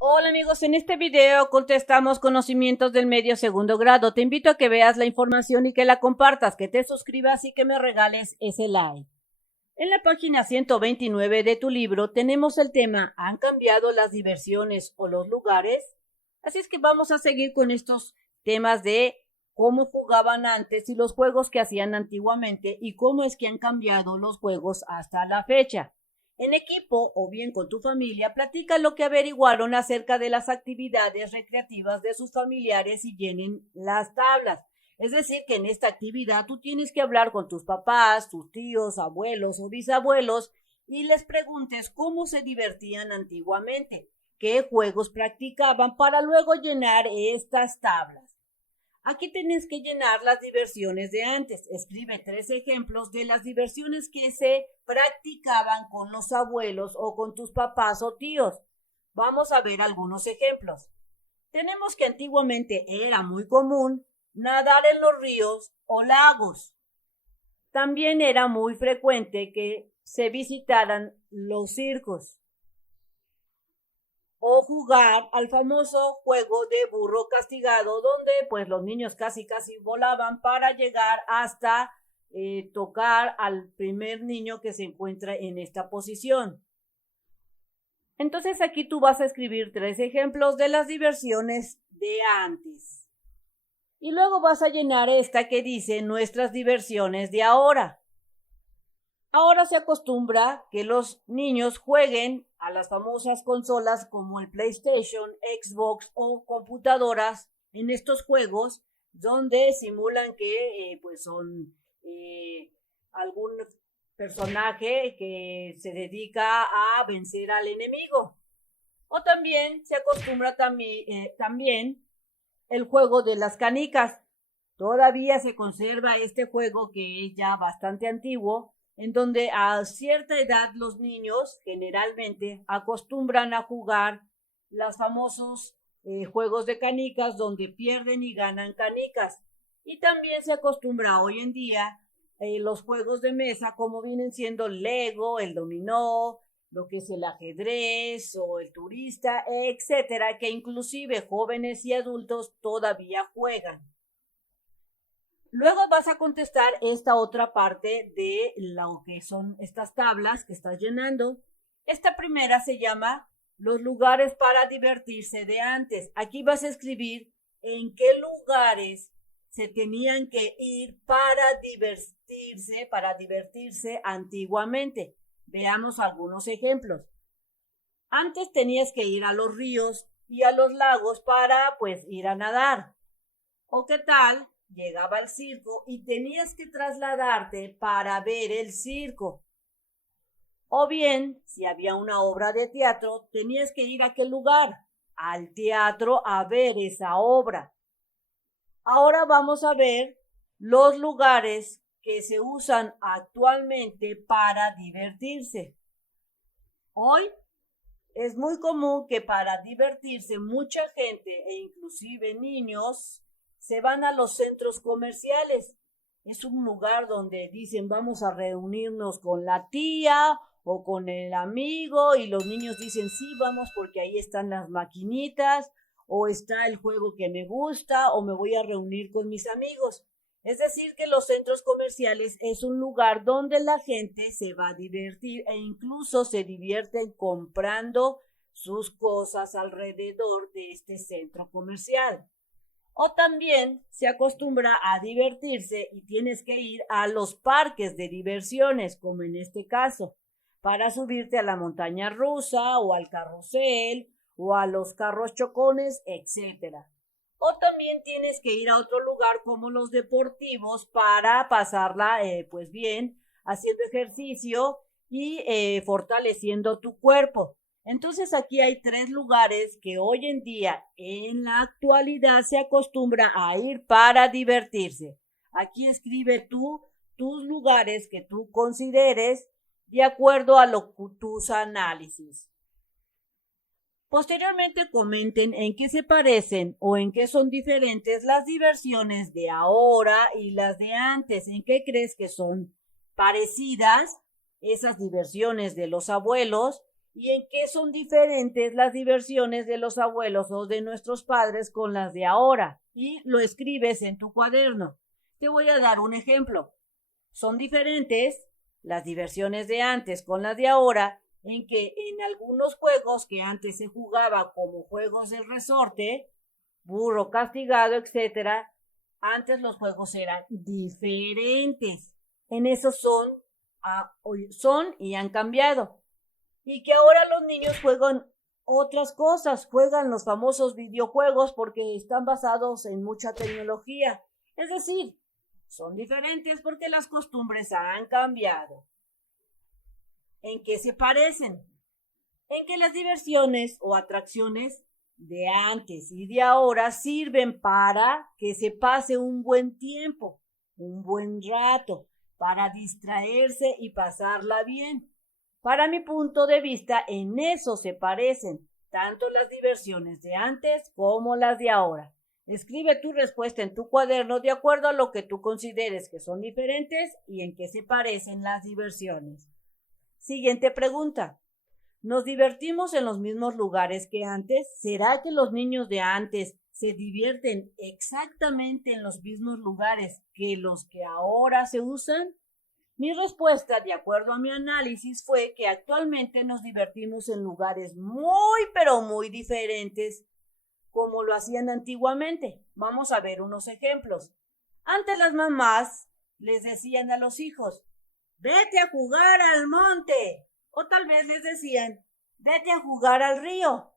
Hola amigos, en este video contestamos conocimientos del medio segundo grado. Te invito a que veas la información y que la compartas, que te suscribas y que me regales ese like. En la página 129 de tu libro tenemos el tema ¿Han cambiado las diversiones o los lugares? Así es que vamos a seguir con estos temas de cómo jugaban antes y los juegos que hacían antiguamente y cómo es que han cambiado los juegos hasta la fecha. En equipo o bien con tu familia, platica lo que averiguaron acerca de las actividades recreativas de sus familiares y llenen las tablas. Es decir, que en esta actividad tú tienes que hablar con tus papás, tus tíos, abuelos o bisabuelos y les preguntes cómo se divertían antiguamente, qué juegos practicaban para luego llenar estas tablas. Aquí tienes que llenar las diversiones de antes. Escribe 3 ejemplos de las diversiones que se practicaban con los abuelos o con tus papás o tíos. Vamos a ver algunos ejemplos. Tenemos que antiguamente era muy común nadar en los ríos o lagos. También era muy frecuente que se visitaran los circos o jugar al famoso juego de burro castigado, donde pues los niños casi volaban para llegar hasta tocar al primer niño que se encuentra en esta posición. Entonces aquí tú vas a escribir 3 ejemplos de las diversiones de antes. Y luego vas a llenar esta que dice nuestras diversiones de ahora. Ahora se acostumbra que los niños jueguen a las famosas consolas como el PlayStation, Xbox o computadoras en estos juegos donde simulan que pues son algún personaje que se dedica a vencer al enemigo. O también se acostumbra también el juego de las canicas. Todavía se conserva este juego que es ya bastante antiguo, en donde a cierta edad los niños generalmente acostumbran a jugar los famosos juegos de canicas donde pierden y ganan canicas. Y también se acostumbra hoy en día los juegos de mesa como vienen siendo el Lego, el dominó, lo que es el ajedrez o el turista, etcétera, que inclusive jóvenes y adultos todavía juegan. Luego vas a contestar esta otra parte de lo que son estas tablas que estás llenando. Esta primera se llama los lugares para divertirse de antes. Aquí vas a escribir en qué lugares se tenían que ir para divertirse antiguamente. Veamos algunos ejemplos. Antes tenías que ir a los ríos y a los lagos para pues ir a nadar. ¿O qué tal? Llegaba al circo y tenías que trasladarte para ver el circo. O bien, si había una obra de teatro, tenías que ir a aquel lugar, al teatro, a ver esa obra. Ahora vamos a ver los lugares que se usan actualmente para divertirse. Hoy es muy común que para divertirse mucha gente e inclusive niños se van a los centros comerciales. Es un lugar donde dicen vamos a reunirnos con la tía o con el amigo y los niños dicen sí, vamos porque ahí están las maquinitas o está el juego que me gusta o me voy a reunir con mis amigos. Es decir, que los centros comerciales es un lugar donde la gente se va a divertir e incluso se divierten comprando sus cosas alrededor de este centro comercial. O también se acostumbra a divertirse y tienes que ir a los parques de diversiones, como en este caso, para subirte a la montaña rusa o al carrusel o a los carros chocones, etc. O también tienes que ir a otro lugar como los deportivos para pasarla pues bien, haciendo ejercicio y fortaleciendo tu cuerpo. Entonces aquí hay 3 lugares que hoy en día, en la actualidad, se acostumbra a ir para divertirse. Aquí escribe tú tus lugares que tú consideres de acuerdo a tus análisis. Posteriormente comenten en qué se parecen o en qué son diferentes las diversiones de ahora y las de antes. ¿En qué crees que son parecidas esas diversiones de los abuelos y en qué son diferentes las diversiones de los abuelos o de nuestros padres con las de ahora. Y lo escribes en tu cuaderno. Te voy a dar un ejemplo. Son diferentes las diversiones de antes con las de ahora, en que en algunos juegos que antes se jugaba como juegos del resorte, burro castigado, etc., antes los juegos eran diferentes. En eso son y han cambiado. Y que ahora los niños juegan otras cosas, juegan los famosos videojuegos porque están basados en mucha tecnología. Es decir, son diferentes porque las costumbres han cambiado. ¿En qué se parecen? En que las diversiones o atracciones de antes y de ahora sirven para que se pase un buen tiempo, un buen rato, para distraerse y pasarla bien. Para mi punto de vista, en eso se parecen tanto las diversiones de antes como las de ahora. Escribe tu respuesta en tu cuaderno de acuerdo a lo que tú consideres que son diferentes y en qué se parecen las diversiones. Siguiente pregunta. ¿Nos divertimos en los mismos lugares que antes? ¿Será que los niños de antes se divierten exactamente en los mismos lugares que los que ahora se usan? Mi respuesta, de acuerdo a mi análisis, fue que actualmente nos divertimos en lugares muy, pero muy diferentes como lo hacían antiguamente. Vamos a ver unos ejemplos. Antes las mamás les decían a los hijos, vete a jugar al monte. O tal vez les decían, vete a jugar al río.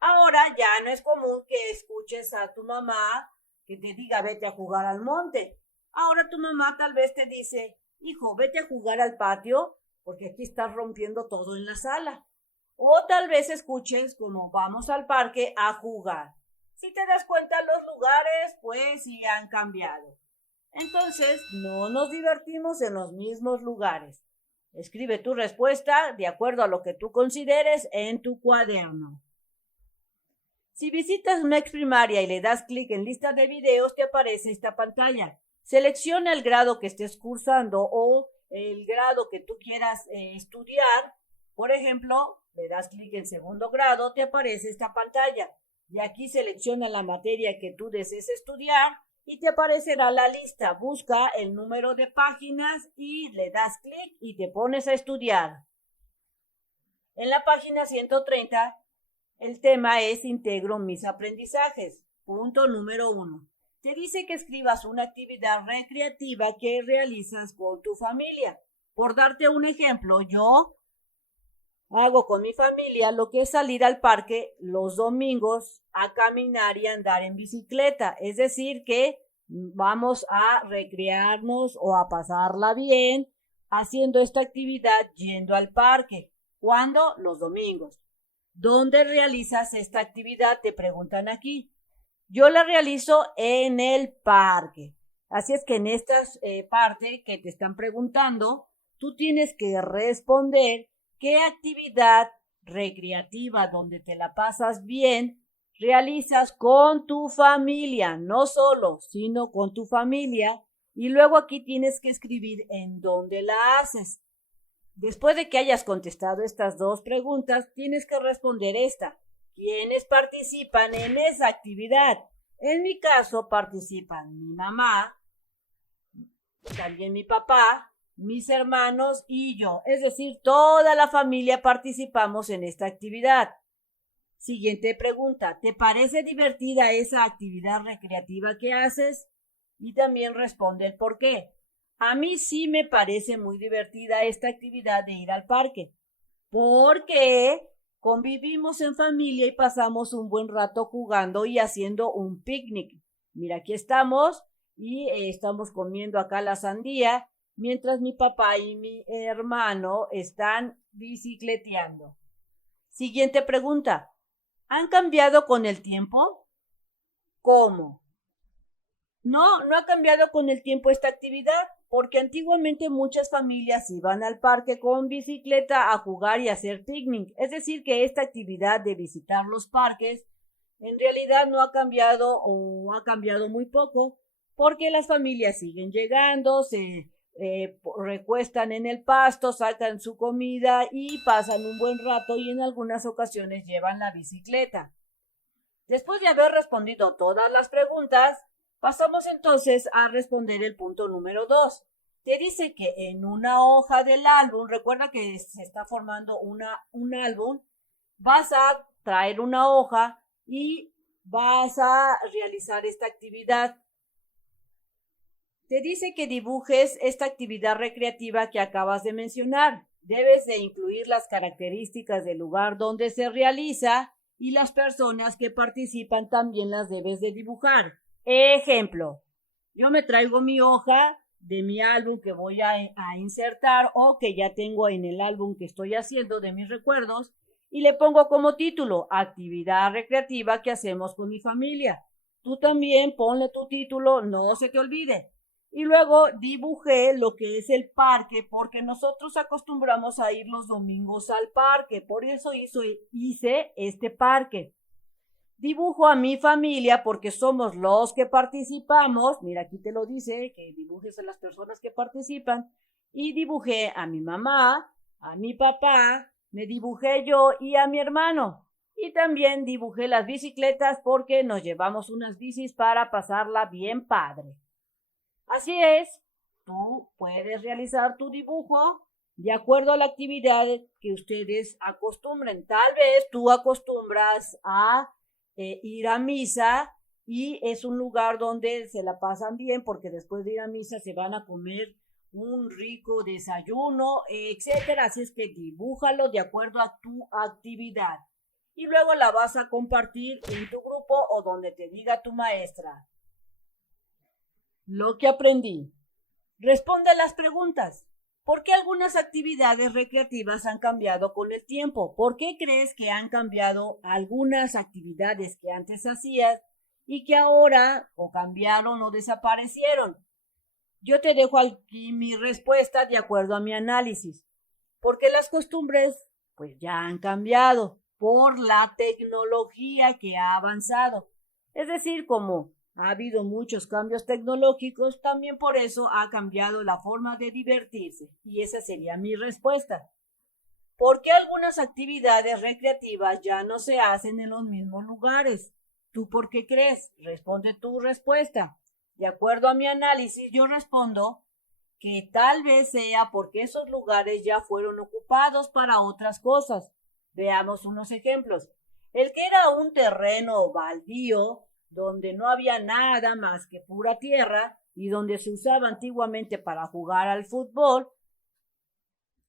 Ahora ya no es común que escuches a tu mamá que te diga, vete a jugar al monte. Ahora tu mamá tal vez te dice, hijo, vete a jugar al patio, porque aquí estás rompiendo todo en la sala. O tal vez escuches como vamos al parque a jugar. Si te das cuenta, los lugares pues sí han cambiado. Entonces, no nos divertimos en los mismos lugares. Escribe tu respuesta de acuerdo a lo que tú consideres en tu cuaderno. Si visitas Mex Primaria y le das clic en lista de videos, te aparece esta pantalla. Selecciona el grado que estés cursando o el grado que tú quieras estudiar. Por ejemplo, le das clic en segundo grado, te aparece esta pantalla. Y aquí selecciona la materia que tú desees estudiar y te aparecerá la lista. Busca el número de páginas y le das clic y te pones a estudiar. En la página 130, el tema es Integro mis aprendizajes. Punto número 1. Te dice que escribas una actividad recreativa que realizas con tu familia. Por darte un ejemplo, yo hago con mi familia lo que es salir al parque los domingos a caminar y andar en bicicleta. Es decir, que vamos a recrearnos o a pasarla bien haciendo esta actividad yendo al parque. ¿Cuándo? Los domingos. ¿Dónde realizas esta actividad? Te preguntan aquí. Yo la realizo en el parque. Así es que en esta parte que te están preguntando, tú tienes que responder qué actividad recreativa donde te la pasas bien realizas con tu familia, no solo, sino con tu familia. Y luego aquí tienes que escribir en dónde la haces. Después de que hayas contestado estas dos preguntas, tienes que responder esta. ¿Quiénes participan en esa actividad? En mi caso participan mi mamá, también mi papá, mis hermanos y yo. Es decir, toda la familia participamos en esta actividad. Siguiente pregunta. ¿Te parece divertida esa actividad recreativa que haces? Y también responde el por qué. A mí sí me parece muy divertida esta actividad de ir al parque. Porque convivimos en familia y pasamos un buen rato jugando y haciendo un picnic. Mira, aquí estamos y estamos comiendo acá la sandía, mientras mi papá y mi hermano están bicicleteando. Siguiente pregunta. ¿Han cambiado con el tiempo? ¿Cómo? No ha cambiado con el tiempo esta actividad, porque antiguamente muchas familias iban al parque con bicicleta a jugar y hacer picnic. Es decir, que esta actividad de visitar los parques en realidad no ha cambiado o ha cambiado muy poco, porque las familias siguen llegando, se recuestan en el pasto, sacan su comida y pasan un buen rato y en algunas ocasiones llevan la bicicleta. Después de haber respondido todas las preguntas, pasamos entonces a responder el punto número 2. Te dice que en una hoja del álbum, recuerda que se está formando un álbum, vas a traer una hoja y vas a realizar esta actividad. Te dice que dibujes esta actividad recreativa que acabas de mencionar. Debes de incluir las características del lugar donde se realiza y las personas que participan también las debes de dibujar. Ejemplo, yo me traigo mi hoja de mi álbum que voy a insertar o que ya tengo en el álbum que estoy haciendo de mis recuerdos y le pongo como título actividad recreativa que hacemos con mi familia. Tú también ponle tu título, no se te olvide. Y luego dibujé lo que es el parque, porque nosotros acostumbramos a ir los domingos al parque, por eso hice este parque. Dibujo a mi familia porque somos los que participamos, mira aquí te lo dice, que dibujes a las personas que participan, y dibujé a mi mamá, a mi papá, me dibujé yo y a mi hermano. Y también dibujé las bicicletas porque nos llevamos unas bicis para pasarla bien padre. Así es, tú puedes realizar tu dibujo de acuerdo a la actividad que ustedes acostumbren. Tal vez tú acostumbras a ir a misa y es un lugar donde se la pasan bien porque después de ir a misa se van a comer un rico desayuno, etcétera. Así es que dibújalo de acuerdo a tu actividad y luego la vas a compartir en tu grupo o donde te diga tu maestra. Lo que aprendí. Responde a las preguntas. ¿Por qué algunas actividades recreativas han cambiado con el tiempo? ¿Por qué crees que han cambiado algunas actividades que antes hacías y que ahora o cambiaron o desaparecieron? Yo te dejo aquí mi respuesta de acuerdo a mi análisis. Porque las costumbres pues ya han cambiado por la tecnología que ha avanzado. Es decir, como ha habido muchos cambios tecnológicos, también por eso ha cambiado la forma de divertirse. Y esa sería mi respuesta. ¿Por qué algunas actividades recreativas ya no se hacen en los mismos lugares? ¿Tú por qué crees? Responde tu respuesta. De acuerdo a mi análisis, yo respondo que tal vez sea porque esos lugares ya fueron ocupados para otras cosas. Veamos unos ejemplos. El que era un terreno baldío, donde no había nada más que pura tierra y donde se usaba antiguamente para jugar al fútbol,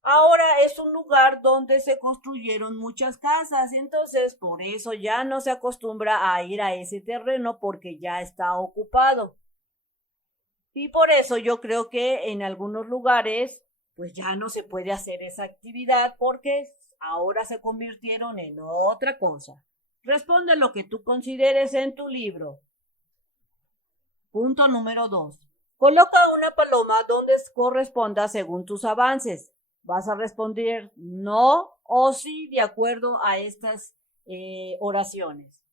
ahora es un lugar donde se construyeron muchas casas, entonces por eso ya no se acostumbra a ir a ese terreno porque ya está ocupado. Y por eso yo creo que en algunos lugares pues ya no se puede hacer esa actividad porque ahora se convirtieron en otra cosa. Responde lo que tú consideres en tu libro. Punto número 2. Coloca una paloma donde corresponda según tus avances. Vas a responder no o sí de acuerdo a estas oraciones.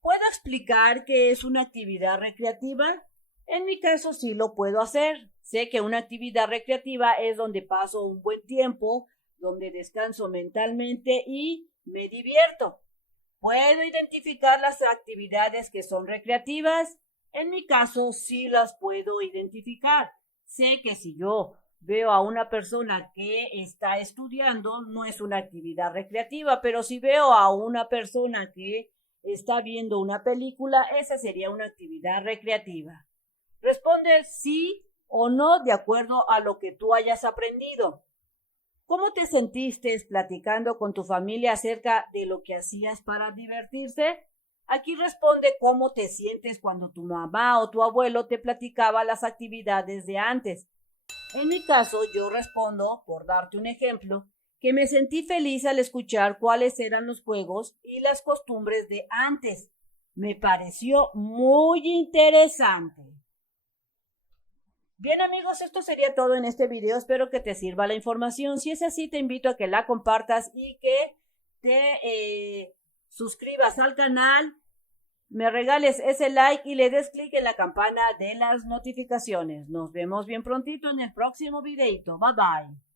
¿Puedo explicar qué es una actividad recreativa? En mi caso sí lo puedo hacer. Sé que una actividad recreativa es donde paso un buen tiempo, donde descanso mentalmente y me divierto. ¿Puedo identificar las actividades que son recreativas? En mi caso, sí las puedo identificar. Sé que si yo veo a una persona que está estudiando, no es una actividad recreativa, pero si veo a una persona que está viendo una película, esa sería una actividad recreativa. Responde sí o no de acuerdo a lo que tú hayas aprendido. ¿Cómo te sentiste platicando con tu familia acerca de lo que hacías para divertirse? Aquí responde cómo te sientes cuando tu mamá o tu abuelo te platicaba las actividades de antes. En mi caso, yo respondo, por darte un ejemplo, que me sentí feliz al escuchar cuáles eran los juegos y las costumbres de antes. Me pareció muy interesante. Bien amigos, esto sería todo en este video. Espero que te sirva la información. Si es así, te invito a que la compartas y que te suscribas al canal me regales ese like y le des clic en la campana de las notificaciones. Nos vemos bien prontito en el próximo videito. Bye bye.